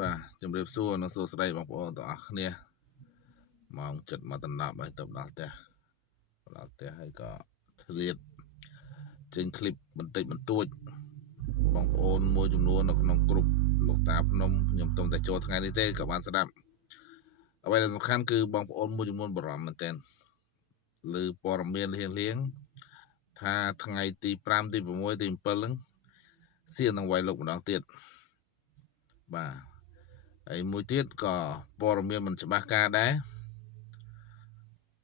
បាទជំរាបសួរនិងសួស្តីបងប្អូនទាំងអស់គ្នាម៉ោង7មកដំណប់ហើយទៅដល់ផ្ទះហើយក៏ឆ្លៀតចេញคลิปបន្តិចបន្តួចបងប្អូនមួយចំនួននៅក្នុងក្រុមលោកតាភ្នំខ្ញុំទុំតែចូលថ្ងៃនេះទេក៏បានស្ដាប់អ្វីដែលសំខាន់គឺបងប្អូនមួយចំនួនបារម្ភមែនទែនឬព័ត៌មានលៀងថាថ្ងៃទី5ទី6ទី7ហ្នឹងសៀងនឹងវាយលោកម្ដងទៀតបាទហើយមួយទៀតក៏ព័ត៌មានមិនច្បាស់ការដែរ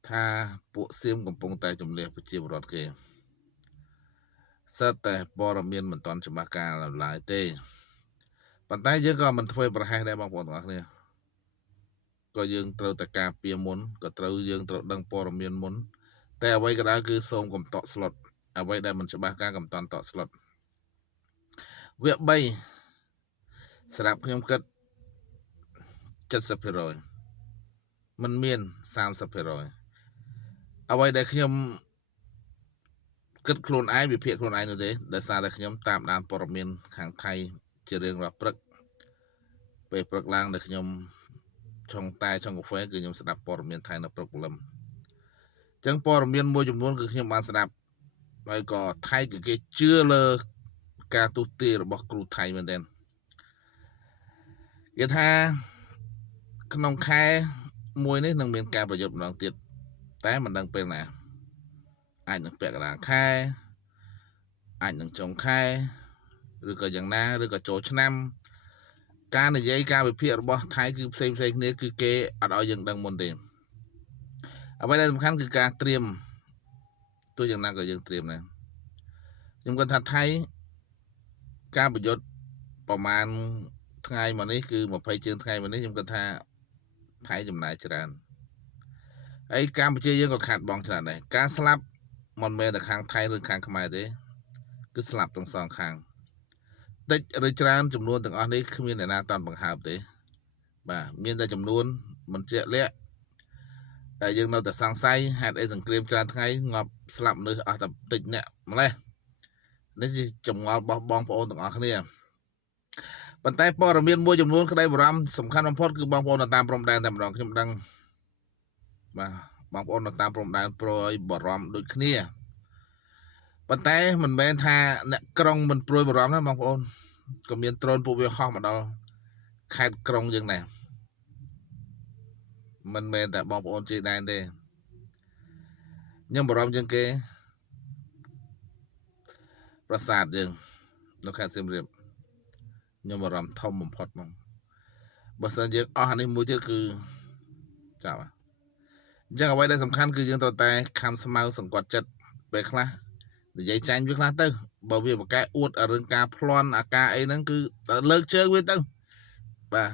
ថាពួកសៀមកំពុងតែជំនះប្រជាពលរដ្ឋគេសិតតែព័ត៌មានមិនទាន់ច្បាស់ការឡើយទេប៉ុន្តែយើងក៏មិនធ្វើប្រហែសដែរបងប្អូនទាំងអស់គ្នាក៏យើងត្រូវតែការពារមុនក៏ត្រូវយើងត្រូវដឹងព័ត៌មានមុនតែអ្វីក៏ដោយគឺសូមកុំតក់ស្លុតអ្វីដែលមិនច្បាស់ការកំតាន់តក់ស្លុតវគ្គ3ស្រាប់ខ្ញុំគិត70%មិនមាន30%អ្វីដែលខ្ញុំគិតខ្លួនឯងវិភាគខ្លួនឯងនោះទេដោយសារតែខ្ញុំតាមដានព័ត៌មានខាងថៃជារឿងរាល់ព្រឹកពេលព្រឹកឡើងដែលខ្ញុំឆុងកាហ្វេគឺខ្ញុំស្ដាប់ព័ត៌មានថៃនៅព្រឹកព្រលឹមអញ្ចឹងព័ត៌មានមួយចំនួនគឺខ្ញុំបានស្ដាប់ហើយក៏ថៃគឺគេជឿលើការទូទារបស់គ្រូថៃមែនទែនគេថាក្នុងខែមួយនេះនឹងមានការប្រយុទ្ធម្ដងទៀតតែមិនដឹងពេលណាអាចនឹងពាក់កណ្ដាលខែអាចនឹងចុងខែឬក៏យ៉ាងណាឬក៏ចូលឆ្នាំការនិយាយការវិភាគរបស់ថៃគឺផ្សេងគ្នាគឺគេអត់ឲ្យយើងដឹងមុនទេអ្វីដែលសំខាន់គឺការត្រៀមទោះយ៉ាងណាក៏យើងត្រៀមដែរខ្ញុំគិតថាថៃការប្រយុទ្ធប្រហែលថ្ងៃមកនេះគឺ20ជាងថ្ងៃមកនេះខ្ញុំគិតថាថៃចំណាយច្រើនហើយកម្ពុជាយើងក៏ខាត់បងច្រើនដែរការស្លាប់មិនមែនតែខាងថៃឬខាងខ្មែរទេគឺស្លាប់ទាំងសងខាងតិចឬច្រើនចំនួនទាំងអស់នេះគ្មានអ្នកណាតាន់បង្ហើបទេបាទមានតែចំនួនមិនជាក់លាក់តែយើងនៅតែសង្ស័យហេតុអីសង្គ្រាមច្រើនថ្ងៃងាប់ស្លាប់មនុស្សអស់តែតិចអ្នកម្លេះនេះជាចម្ងល់របស់បងប្អូនទាំងអស់គ្នាប៉ុន្តែព័ត៌មានមួយចំនួនក្តីបារម្ភសំខាន់បំផុតគឺបងប្អូននៅតាមព្រំដែនតែម្ដងខ្ញុំដឹងបាទបងប្អូននៅតាមព្រំដែនប្រួយបារម្ភដូចគ្នាប៉ុន្តែមិនមែនថាអ្នកក្រុងមិនព្រួយបារម្ភណាបងប្អូនក៏មានដ្រូនពួកវាហោះមកដល់ខេត្តក្រុងយើងដែរមិនមែនតែបងប្អូនជិះដែនទេខ្ញុំបារម្ភជាងគេប្រាសាទយើងនៅខេត្តសៀមរាបខ្ញុំបារម្ភធំបំផុតមកបើសិនយើងអស់អានេះមួយទៀតគឺចាប់អញ្ចឹងអ្វីដែលសំខាន់គឺយើងត្រូវតែខំស្មៅសង្កត់ចិត្តពេលខ្លះនិយាយចាញ់វាខ្លះទៅបើវាបកកែអួតរឿងការប្លន់អាការអីហ្នឹងគឺលើកជើងវាទៅបាទ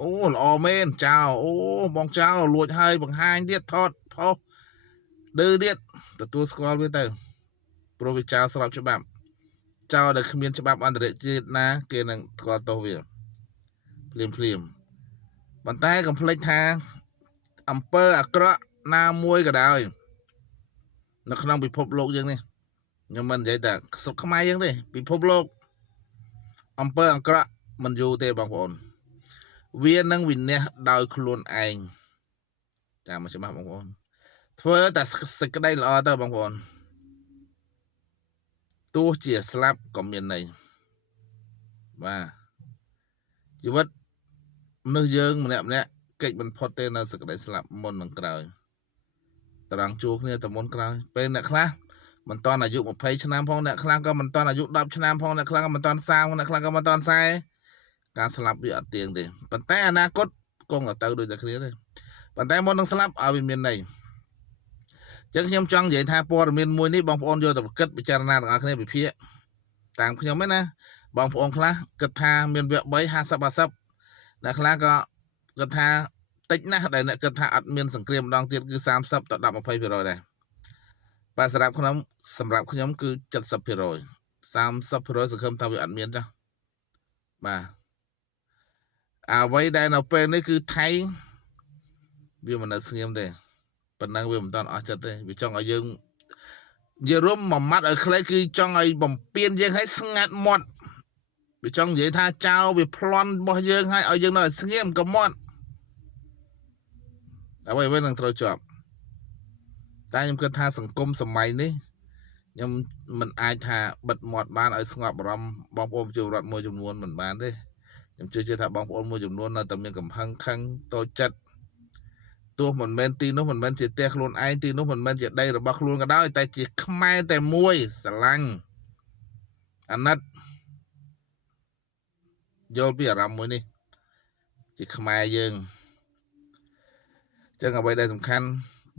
អូល្អមែនចៅអូបងចៅលួចហើយបង្ហាញទៀតថតផុសឌឺទៀតទទួលស្គាល់វាទៅព្រោះវាចៅស្របច្បាប់ចៅដែលគ្មានច្បាប់អន្តរជាតិណាគេនឹងស្គាល់ទោសវាភ្លាមប៉ុន្តែកុំភ្លេចថាអំពើអាក្រក់ណាមួយក៏ដោយនៅក្នុងពិភពលោកយើងនេះខ្ញុំមិននិយាយតែស្រុកខ្មែរយើងទេពិភពលោកអំពើអាក្រក់មិនយូរទេបងប្អូនវានឹងវិនិច្ឆ័យដោយខ្លួនឯងចាំមកច្បាស់បងប្អូនធ្វើតែសេចក្តីល្អទៅបងប្អូនទោះជាស្លាប់ក៏មានន័យបាទជីវិតមនុស្សយើងម្នាក់កិច្ចមិនផុតទេនៅសេចក្តីស្លាប់មុននឹងក្រោយត្រង់ជួគ្នាទៅមុនក្រោយពេលអ្នកខ្លះមិនតាន់អាយុ20ឆ្នាំផងអ្នកខ្លះក៏មិនតាន់អាយុ10ឆ្នាំផងអ្នកខ្លះក៏មិនតាន់30អ្នកខ្លះក៏មិនតាន់40ការស្លាប់វាអត់ទៀងទេប៉ុន្តែអនាគតគង់ទៅដូចតែគ្នាទេប៉ុន្តែមុននឹងស្លាប់ឲ្យវាមានន័យអញ្ចឹងខ្ញុំចង់និយាយថាព័ត៌មានមួយនេះបងប្អូនយកទៅគិតពិចារណាទាំងអស់គ្នាវិភាគតាមខ្ញុំឯណាបងប្អូនខ្លះគិតថាមានវគ្គ3 50 អ្នកខ្លះក៏គិតថាតិចណាស់ដែលអ្នកគិតថាអត់មានសង្គ្រាមម្ដងទៀតគឺ30ទៅ10 20%ដែរបាទសម្រាប់ខ្ញុំគឺ70% 30%សង្ឃឹមថាវាអត់មានចាស់បាទអ្វីដែលនៅពេលនេះគឺថៃវាមិននៅស្ងៀមទេប៉ុណ្ណឹងវាមិនតាន់អស់ចិត្តទេវាចង់ឲ្យយើងនិយាយរួមមួយម៉ាត់ឲ្យខ្លីគឺចង់ឲ្យបំពេញយើងឲ្យស្ងាត់មាត់ bị trong vậy tha trao bị plon bao dương hay ở dương nói nghiêm cầm mót ở đây với thằng trâu chọp ta nhưng cứ tha sòng cung sầm mày ní nhưng mình ai thà bật mọt ban ở ngọc rom bong ôm chiều rọt môi chùm luôn mình bán đấy nhưng chưa thà bong ôm môi chùm luôn là tầm miệng cầm hăng khăng tôi chặtตัวมันเป็นตีนู้นมันเป็นจิตเตะខ្លួនឯងទីនោះមិនមែនជាដីរបស់ខ្លួនក៏ដោយតែជាខ្មែរតែមួយស្រឡាញ់អាណិតយល់ពីអារម្មណ៍មួយនេះជាខ្មែរយើងចឹងអ្វីដែលសំខាន់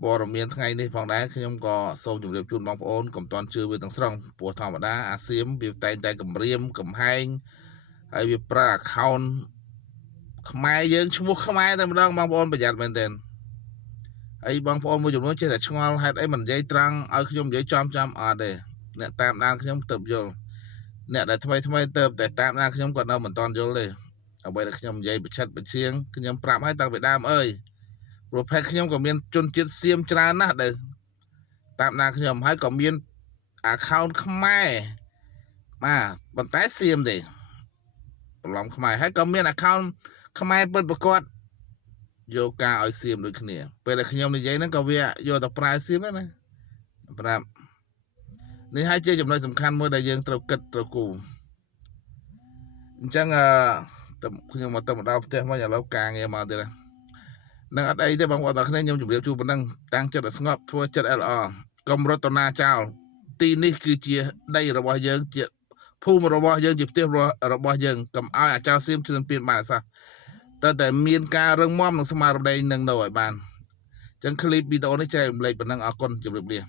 ព័ត៌មានថ្ងៃនេះផងដែរខ្ញុំក៏សូមជម្រាបជូនបងប្អូនកុំតន់ជឿវាទាំងស្រុងព្រោះធម្មតាអាសៀមវាតែងតែគម្រាមកំហែងហើយវាប្រើ account ខ្មែរយើងឈ្មោះខ្មែរតែម្ដងបងប្អូនប្រយ័ត្នមែនទែនអីបងប្អូនមួយចំនួនចេះតែឆ្ងល់ហេតុអីមិននិយាយត្រង់ឲ្យខ្ញុំនិយាយចំអត់ទេអ្នកតាមដានខ្ញុំទៅយល់អ្នកដែលថ្មីទៅតែតាមដានខ្ញុំគាត់នៅមិនតន់យល់ទេអ្វីដែលខ្ញុំនិយាយបច្ចិតបច្ឆៀងខ្ញុំប្រាប់ឲ្យតាំងពីដើមអើយព្រោះផេកខ្ញុំក៏មានជនជាតិសៀមច្រើនណាស់ដែលតាមដានខ្ញុំហើយក៏មាន account ខ្មែរបាទប៉ុន្តែសៀមទេបន្លំខ្មែរហើយក៏មាន account ខ្មែរពិតប្រកបយកការឲ្យសៀមដូចគ្នាពេលដែលខ្ញុំនិយាយហ្នឹងក៏វាយកទៅប្រើសៀមដែរណាប្រាប់នេះហើយជាចំណុចសំខាន់មួយដែលយើងត្រូវគិតត្រូវគូអញ្ចឹងខ្ញុំមកទៅមកដល់ផ្ទះមកឥឡូវការងារមកទៀតនឹងអត់អីទេបងប្អូនទាំងគ្នាខ្ញុំជម្រាបជូនប៉ុណ្ណឹងតាំងចិត្តឲ្យស្ងប់ធ្វើចិត្តឲ្យល្អកុំរត់តណាចោលទីនេះគឺជាដីរបស់យើងជាភូមិរបស់យើងជាផ្ទះរបស់យើងកុំឲ្យអាចោលសៀមជឿនពៀនបានអសោះតែមានការរឹងមាំនឹងស្មារតីនឹងនៅឲ្យបានអញ្ចឹងคลิปវីដេអូនេះចែករំលែកប៉ុណ្ណឹងអរគុណជម្រាបលា